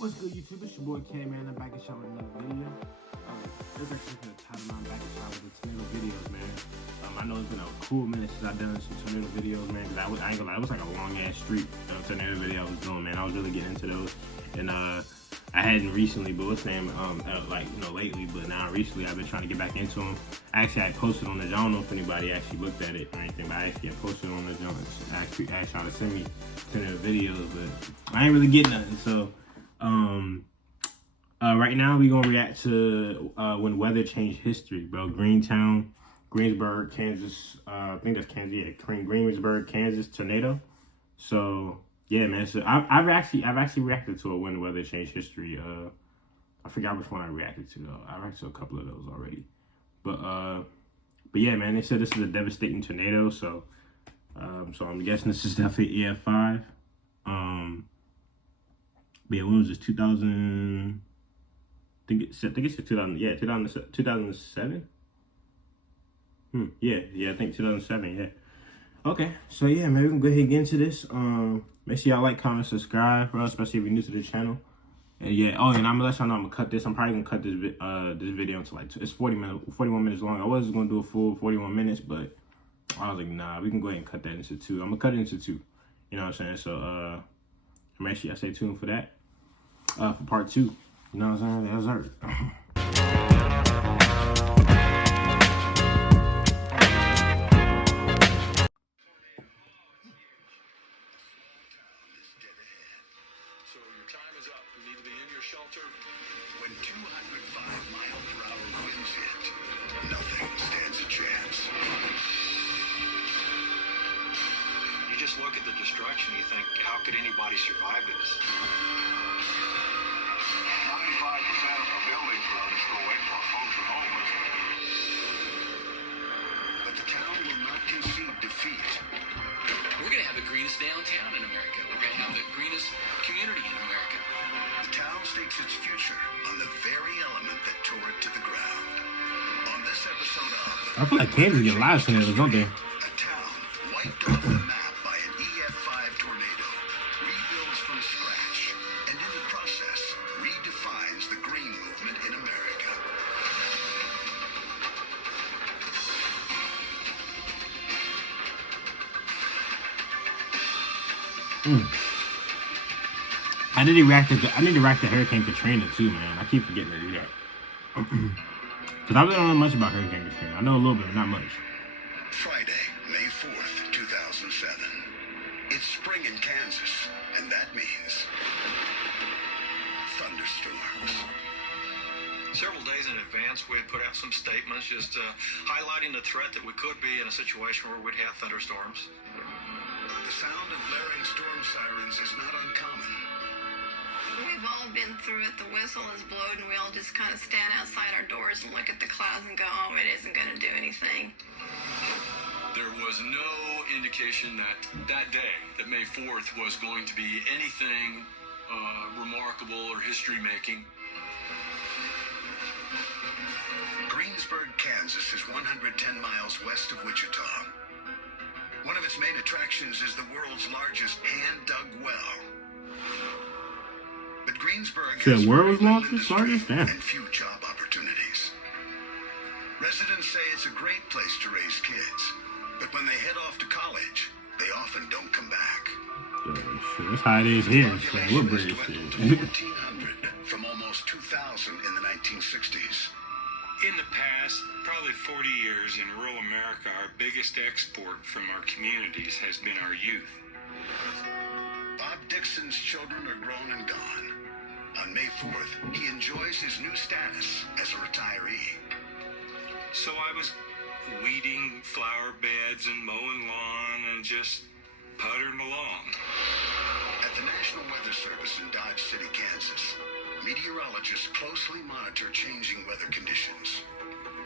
What's good, YouTube? It's your boy K, man. I'm back and shot with another video. This is actually the title. I'm back and shot with the tornado videos, man. I know it's been a cool minute since I've done some tornado videos, man. Cause I ain't gonna lie, it was like a long ass streak of tornado video I was doing, man. I was really getting into those, and I hadn't recently, but what's name, lately, but now recently I've been trying to get back into them. Actually, I posted on the, I don't know if anybody actually looked at it or anything, but I actually posted on the, actually asked y'all to send me tornado videos, but I ain't really getting nothing, so. Right now we gonna react to when weather changed history, bro. Greensburg, Kansas. I think that's Kansas. Yeah, Greensburg, Kansas tornado. So yeah, man. So I've actually reacted to a when the weather changed history. I forgot which one I reacted to though. I reacted to a couple of those already. But yeah, man. They said this is a devastating tornado. So I'm guessing this is definitely EF5. But yeah, when was this? 2000. I think it's 2000. Yeah, 2007. Yeah. I think 2007. Yeah. Okay. So yeah, man, we can go ahead and get into this. Make sure y'all like, comment, subscribe, bro. Especially if you're new to the channel. And yeah. Oh, and I'm gonna let y'all know I'm gonna cut this. I'm probably gonna cut this video into like it's 41 minutes long. I was gonna do a full 41 minutes, but I was like, nah, we can go ahead and cut that into two. I'm gonna cut it into two. You know what I'm saying? So make sure y'all stay tuned for that. For part 2. You know what I'm saying? That's her. So your time is up. You need to be in your shelter. When 205-mile-per-hour winds hit, nothing stands a chance. You just look at the destruction, you think, how could anybody survive this? 95% of the buildings were destroyed, or folks are homeless. But the town will not concede defeat. We're going to have the greenest downtown in America. We're going to have the greenest community in America. The town stakes its future on the very element that tore it to the ground. On this episode of... I feel like Kansas get a lot of tornadoes, don't they? A town wiped off the map by an EF5 tornado rebuilds from scratch, and in the process redefines the green movement in America. I need to react to Hurricane Katrina too, man. I keep forgetting to do that. Because I really don't know much about Hurricane Katrina. I know a little bit, not much. Friday, May 4th, 2007. It's spring in Kansas, and that means thunderstorms. Several days in advance, we had put out some statements just highlighting the threat that we could be in a situation where we'd have thunderstorms. The sound of blaring storm sirens is not uncommon. We've all been through it. The whistle is blown, and we all just kind of stand outside our doors and look at the clouds and go, oh, it isn't going to do anything. There was no indication that day, that May 4th, was going to be anything remarkable or history-making. Greensburg, Kansas is 110 miles west of Wichita. One of its main attractions is the world's largest hand-dug well. But Greensburg has world's largest industry and few job opportunities. Residents say it's a great place to raise kids, but when they head off to college, they often don't come back. That's how it is here. We're British. To 1,400 from almost 2,000 in the 1960s. In the past, probably 40 years in rural America, our biggest export from our communities has been our youth. Bob Dixon's children are grown and gone. On May 4th, he enjoys his new status as a retiree. So I was weeding flower beds and mowing lawn and just puttering along. At the National Weather Service in Dodge City, Kansas, meteorologists closely monitor changing weather conditions.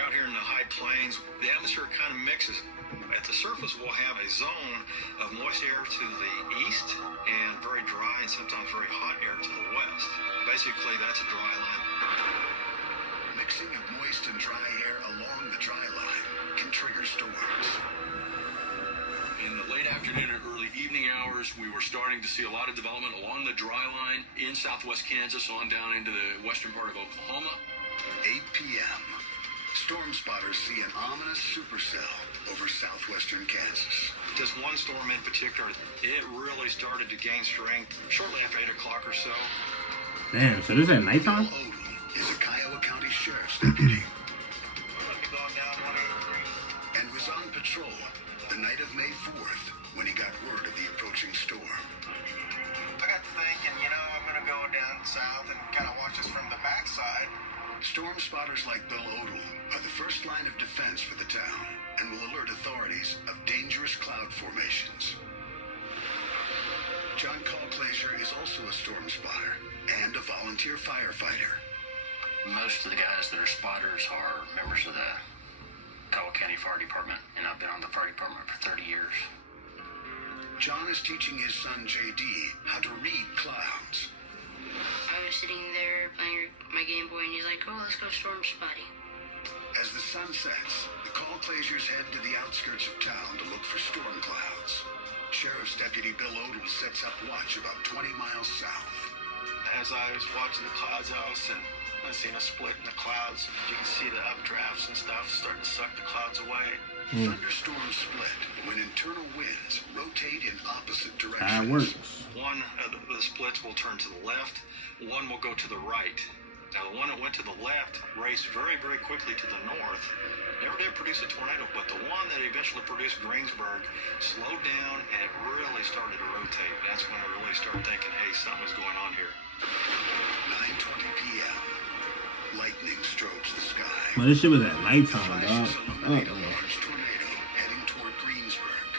Out here in the high plains, the atmosphere kind of mixes. At the surface, we'll have a zone of moist air to the east and very dry and sometimes very hot air to the west. Basically, that's a dry line. Mixing of moist and dry air along the dry line can trigger storms. In the late afternoon and early evening hours, we were starting to see a lot of development along the dry line in southwest Kansas on down into the western part of Oklahoma. 8 p.m. Storm spotters see an ominous supercell over southwestern Kansas. This one storm in particular, it really started to gain strength shortly after 8 o'clock or so. Damn, so this is at nighttime? Bill Odom is a Kiowa County Sheriff's deputy Going down 183. and was on patrol the night of May 4th when he got word of the approaching storm. I got to thinking, I'm going to go down south and kind of watch this from the backside. Storm spotters like Bill Odom are the first line of defense for the town and will alert authorities of dangerous cloud formations. John Kalklaser is also a storm spotter and a volunteer firefighter. Most of the guys that are spotters are members of the Kiowa County Fire Department, and I've been on the fire department for 30 years. John is teaching his son JD how to read clouds. I was sitting there playing my Game Boy, and he's like, "Oh, let's go storm spotting." As the sun sets, the Kalklasers head to the outskirts of town to look for storm clouds. Sheriff's Deputy Bill Odom sets up watch about 20 miles south. As I was watching the clouds out, and I seen a split in the clouds. You can see the updrafts and stuff starting to suck the clouds away. Thunderstorms split when internal winds rotate in opposite directions. That works. One of the splits will turn to the left, one will go to the right. Now, the one that went to the left raced very, very quickly to the north. Never did produce a tornado, but the one that eventually produced Greensburg slowed down and it really started to rotate. That's when I really started thinking, hey, something's going on here. 9:20 p.m. Lightning strobes the sky. Well, this shit was at nighttime, Flashes dog. illuminate a large tornado heading toward Greensburg.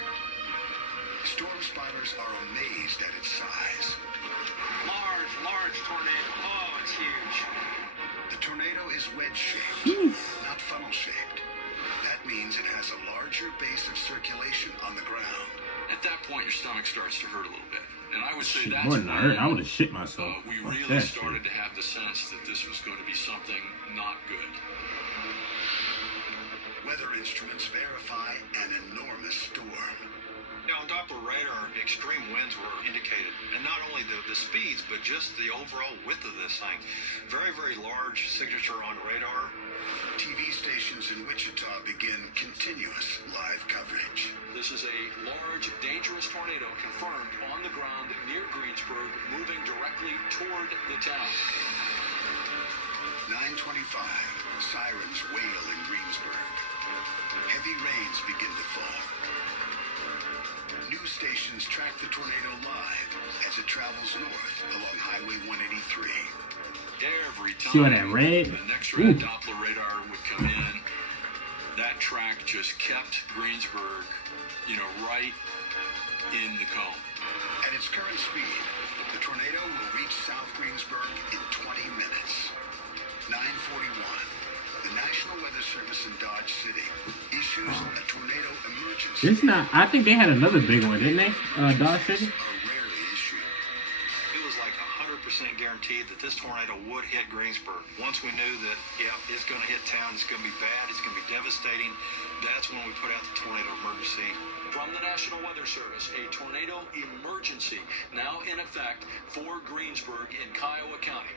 Storm spotters are amazed at its size. Large tornado. Oh, it's huge. The tornado is wedge-shaped, not funnel-shaped. That means it has a larger base of circulation on the ground. At that point, your stomach starts to hurt a little bit. And I would say Shit, that's more than I heard. I when would have shit myself. we Fuck really that shit. started to have the sense that this was going to be something not good. Weather instruments verify an enormous storm. On Doppler radar, extreme winds were indicated. And not only the speeds, but just the overall width of this thing. Very, very large signature on radar. TV stations in Wichita begin continuous live coverage. This is a large, dangerous tornado confirmed on the ground near Greensburg, moving directly toward the town. 9:25, sirens wail in Greensburg. Heavy rains begin to fall. News stations track the tornado live as it travels north along Highway 183. Every time See what that red? the next Ooh. red Doppler radar would come in, that track just kept Greensburg, right in the cone. At its current speed, the tornado will reach South Greensburg in 20 minutes. 9:41. The National Weather Service in Dodge City issues a tornado emergency. It's not. I think they had another big one, didn't they? Dodge City. Are rarely issued. It was like 100% guaranteed that this tornado would hit Greensburg. Once we knew that, it's going to hit town, it's going to be bad, it's going to be devastating, that's when we put out the tornado emergency. From the National Weather Service, a tornado emergency now in effect for Greensburg in Kiowa County.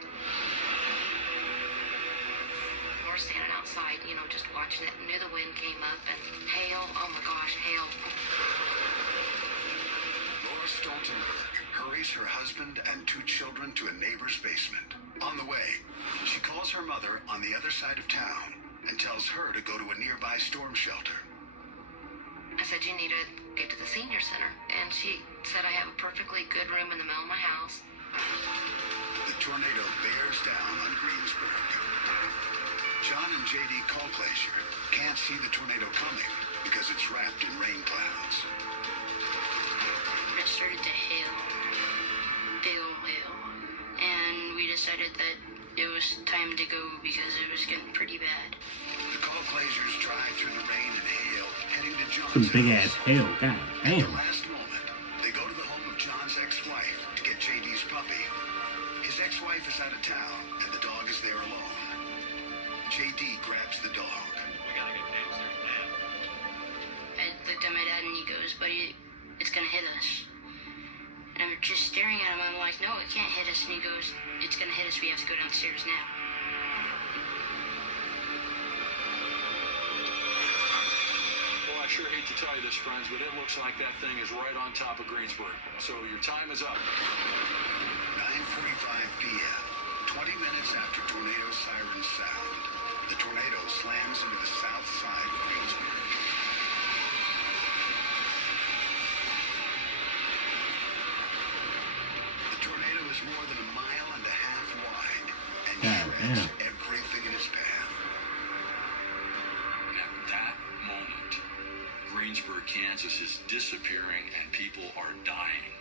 We're standing outside, just watching it. Knew the wind came up and hail. Oh my gosh, hail. Laura Stoltenberg hurries her husband and 2 children to a neighbor's basement. On the way, she calls her mother on the other side of town and tells her to go to a nearby storm shelter. I said, "You need to get to the senior center." And she said, "I have a perfectly good room in the middle of my house." The tornado bears down on Greensburg. John and JD Kalklaser can't see the tornado coming because it's wrapped in rain clouds. It started to hail. Big old hail. And we decided that it was time to go because it was getting pretty bad. The Kalklasers drive through the rain and hail, heading to John's Some big house. ass hail. God At the damn. last moment, they go to the home of John's ex-wife to get JD's puppy. His ex-wife is out of town, and the dog is there alone. JD grabs the dog. We got to get downstairs now. I looked at my dad and he goes, "Buddy, it's gonna hit us." we're just staring at him. I'm like, no, it can't hit us. And he goes, it's going to hit us. We have to go downstairs now. Well, I sure hate to tell you this, friends, but it looks like that thing is right on top of Greensburg. So your time is up. 9:45 p.m. 20 minutes after tornado sirens sound, the tornado slams into the south side of Greensburg. The tornado is more than 1.5 miles wide and shreds everything in its path. At that moment, Greensburg, Kansas is disappearing and people are dying.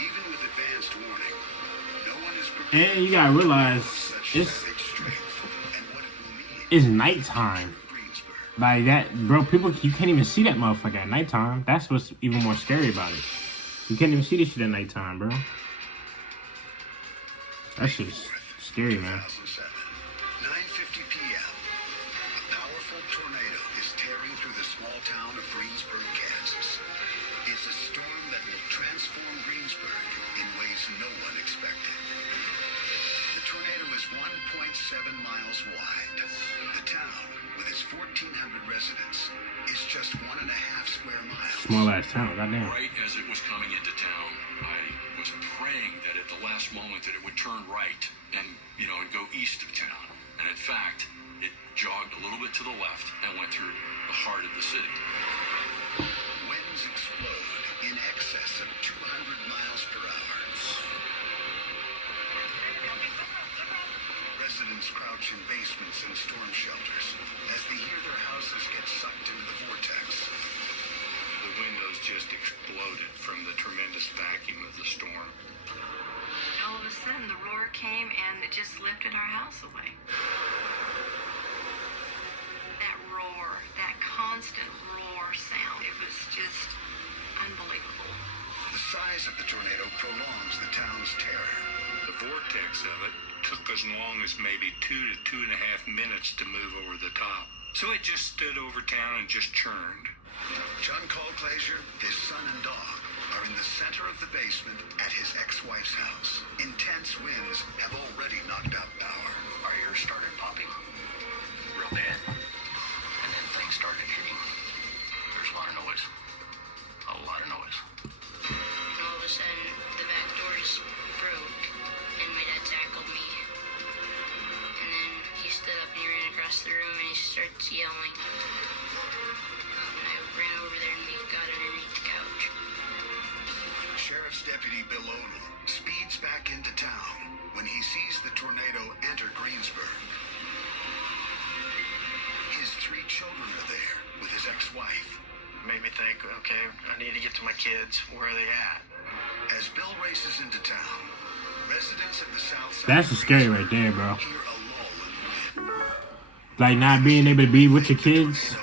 Even with advanced warning, no one is prepared. And you gotta realize it's nighttime. Like that, bro. People, you can't even see that motherfucker at nighttime. That's what's even more scary about it. You can't even see this shit at nighttime, bro. That shit's scary, man. 9:50 p.m. A powerful tornado is tearing through the small town of Greensburg, Kansas. It's a storm that will transform Greensburg in ways no one expected. The tornado is 1.7 miles wide. The town, with its 1,400 residents, is just 1.5 square miles. Small ass town, goddamn. Right as it was coming into town, I was praying that at the last moment that it would turn right and, and go east of town. And in fact, it jogged a little bit to the left and went through the heart of the city. Winds explode in excess of 200 miles per hour. Residents crouch in basements and storm shelters as they hear their houses get sucked into the vortex. The windows just exploded from the tremendous vacuum of the storm. All of a sudden, the roar came and it just lifted our house away. That roar, that constant roar sound, it was just unbelievable. The size of the tornado prolongs the town's terror. The vortex of it took as long as maybe 2 to 2.5 minutes to move over the top. So it just stood over town and just churned. John Colclaser, his son and dog, are in the center of the basement at his ex-wife's house. Intense winds have already knocked out power. Our ears started popping real bad. And then things started hitting. There's a lot of noise. A lot of noise. And all of a sudden, the back doors broke, and my dad tackled me. And then he stood up and he ran across the room and he starts yelling. And I ran over there and we got underneath the couch. Sheriff's Deputy Bill Odell speeds back into town when he sees the tornado enter Greensburg. His 3 children are there with his ex-wife. Made me think, okay, I need to get to my kids. Where are they at? As Bill races into town, residents of the south side That's scary right there, bro. hear a lull in the wind. Like not being able to be with your kids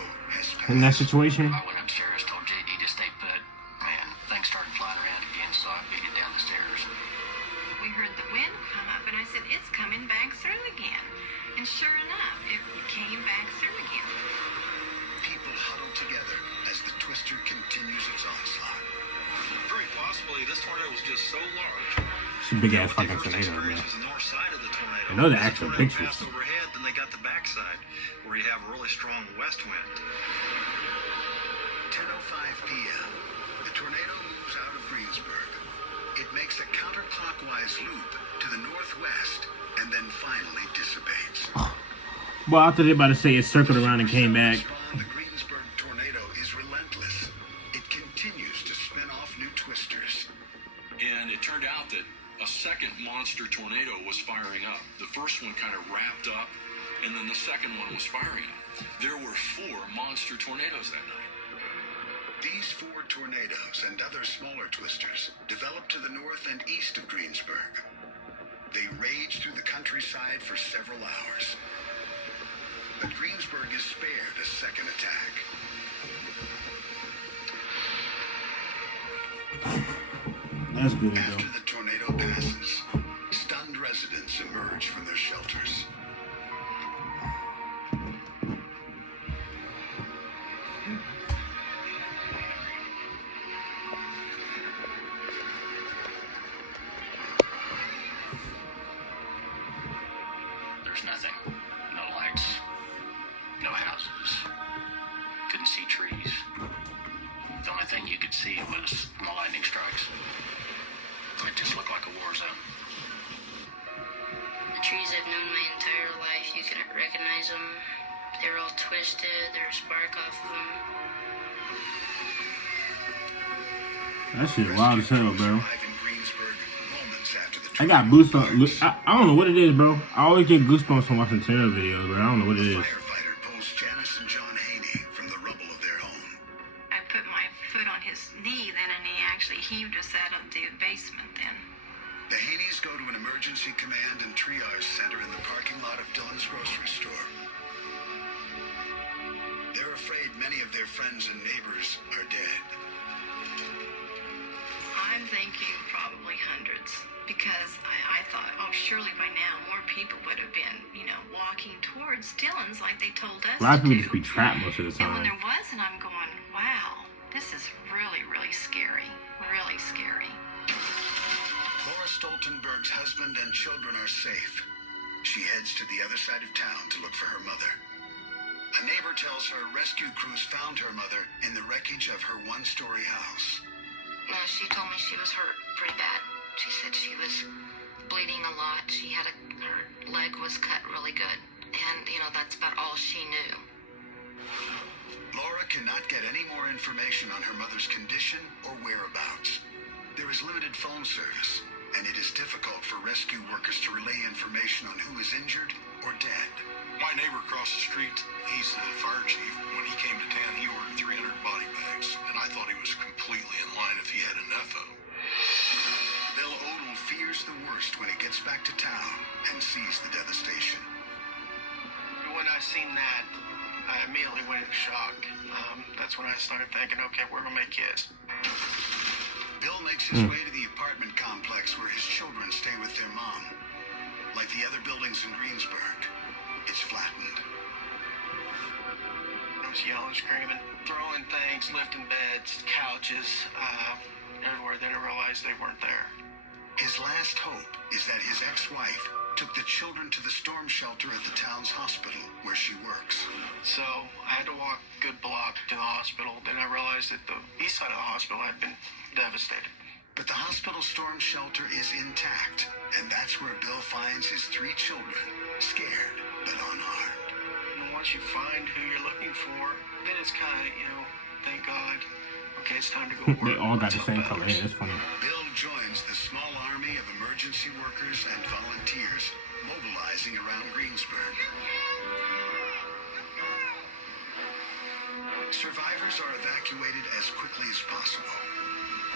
in that situation. I went upstairs, told JD to stay put, and things started flying around again, so I could get down the stairs. We heard the wind come up, and I said, it's coming back through again. And sure enough, it came back through again. People huddle together as the twister continues its onslaught. Very possibly, this tornado was just so large. It's a big ass What they fucking first tornado, bro. experienced was the north side of the tornado. I know the As actual tornado pictures. passed overhead, then they got the backside, where you have a really strong west wind. 10:05 p.m. The tornado moves out of Greensburg. It makes a counterclockwise loop to the northwest and then finally dissipates. Well, I thought they about to say it circled around and came back. The Greensburg tornado is relentless. It continues to spin off new twisters. And it turned out that a second monster tornado was firing up. The first one kind of wrapped up, and then the second one was firing up. There were 4 monster tornadoes that night. These 4 tornadoes and other smaller twisters developed to the north and east of Greensburg. They rage through the countryside for several hours. But Greensburg is spared a second attack. That's good, bro. After the tornado passes, stunned residents emerge from their shelters. was nothing. No lights, no houses. Couldn't see trees. The only thing you could see was the lightning strikes. It just looked like a war zone. The trees I've known my entire life, you couldn't recognize them. They were all twisted, there was bark off of them. That shit wild as hell, bro. Arrive in Greensburg moments after the I got goosebumps. I don't know what it is, bro. I always get goosebumps from watching tornado videos, but I don't know what it is. firefighter pulls Janice and John Haney from the rubble of their home. I put my foot on his knee then, and he actually heaved us out of the basement then. The Haneys go to an emergency command and triage center in the parking lot of Dylan's grocery store. They're afraid many of their friends and neighbors are dead. I'm thinking probably hundreds, because I thought, oh, surely by now more people would have been, walking towards Dylan's like they told us. A lot of to people do. just be trapped most of the And when time. there wasn't, I'm going, wow, this is really, really scary. Really scary. Laura Stoltenberg's husband and children are safe. She heads to the other side of town to look for her mother. A neighbor tells her rescue crews found her mother in the wreckage of her one-story house. No, she told me she was hurt pretty bad. She said she was bleeding a lot. She had her leg was cut really good. And, that's about all she knew. Laura cannot get any more information on her mother's condition or whereabouts. There is limited phone service, and it is difficult for rescue workers to relay information on who is injured or dead. My neighbor across the street, he's the fire chief. When he came to town, he ordered 300 body bags, and I thought he was completely in line if he had enough of them. Bill Odell fears the worst when he gets back to town and sees the devastation. When I seen that, I immediately went into shock. That's when I started thinking, okay, where are my kids? Bill makes his way to the apartment complex where his children stay with their mom. Like the other buildings in Greensburg, it's flattened. I was yelling, screaming, throwing things, lifting beds, couches, everywhere. Then I realized they weren't there. His last hope is that his ex-wife took the children to the storm shelter at the town's hospital where she works. So I had to walk a good block to the hospital. Then I realized that the east side of the hospital had been devastated. But the hospital storm shelter is intact, and that's where Bill finds his 3 children, scared but unharmed. And once you find who you're looking for, then it's kind of, thank God. Okay, it's time to go work. They all got the Let's same help color. others. Yeah, it's funny. Bill joins the small army of emergency workers and volunteers mobilizing around Greensburg. Survivors are evacuated as quickly as possible.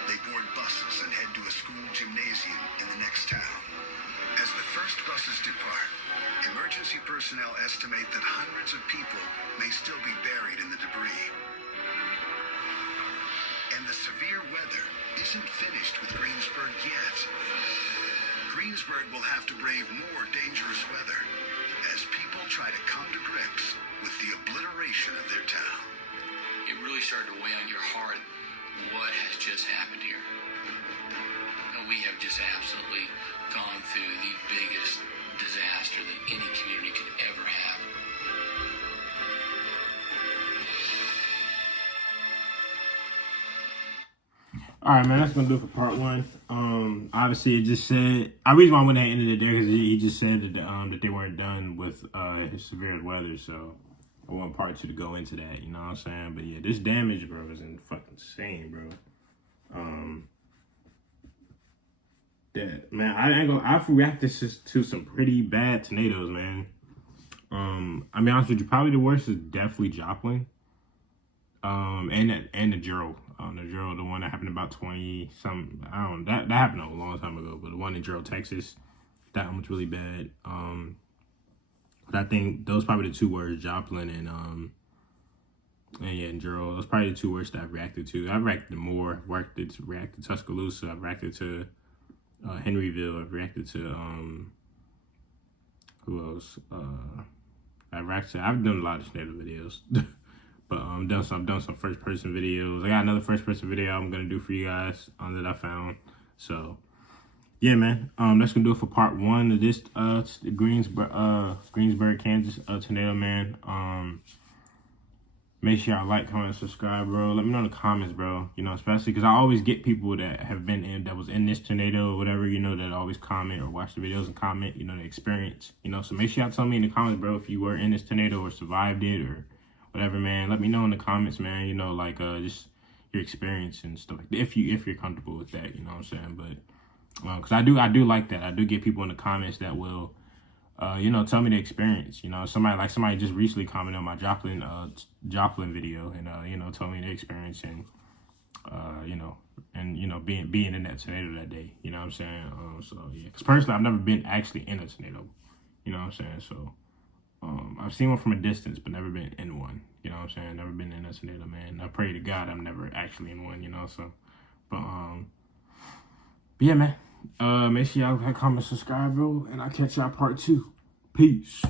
They board buses and head to a school gymnasium in the next town. As the first buses depart, emergency personnel estimate that hundreds of people may still be buried in the debris. And the severe weather isn't finished with Greensburg yet. Greensburg will have to brave more dangerous weather as people try to come to grips with the obliteration of their town. It really started to weigh on your heart what has just happened here. And we have just absolutely gone through the biggest disaster that any community could ever have. All right, man, that's gonna do it for part 1. Obviously, it just said the reason why I went ahead and ended it there because he just said that that they weren't done with his severe weather, so I want part 2 to go into that. You know what I'm saying? But yeah, this damage, bro, is fucking insane, bro. That man, I ain't gonna. I've reacted to some pretty bad tornadoes, man. I mean, honest with you, probably the worst is definitely Joplin. And the Gerald. The one that happened about 20 something. I don't know. That happened a long time ago, but the one in Gerald, Texas, that one was really bad. But I think those probably the 2 worst, Joplin and Gerald. Those probably the 2 worst that I've reacted to. I've reacted to more. Reacted to Tuscaloosa. I've reacted to Henryville. I've reacted to who else? I've done a lot of tornado videos. But I've done some first person videos. I got another first person video I'm gonna do for you guys that I found. So yeah, man. That's gonna do it for part 1 of this the Greensburg, Kansas tornado, man. Make sure y'all like, comment, and subscribe, bro. Let me know in the comments, bro. You know, especially because I always get people that have been in, that was in this tornado or whatever, you know, that always comment or watch the videos and comment, you know, the experience, you know. So make sure y'all tell me in the comments, bro, if you were in this tornado or survived it or whatever, man. Let me know in the comments, man. You know, like just your experience and stuff like that. If you're comfortable with that, you know what I'm saying. But because I do like that. I do get people in the comments that will. You know, tell me the experience. You know, somebody just recently commented on my Joplin video, and you know, told me the experience and you know, being in that tornado that day. You know what I'm saying? So yeah, because personally, I've never been actually in a tornado. You know what I'm saying? So I've seen one from a distance, but never been in one. You know what I'm saying? Never been in a tornado, man. I pray to God I'm never actually in one. You know, so but yeah, man. Make sure y'all like, comment, subscribe, bro, and I'll catch y'all part 2. Peace.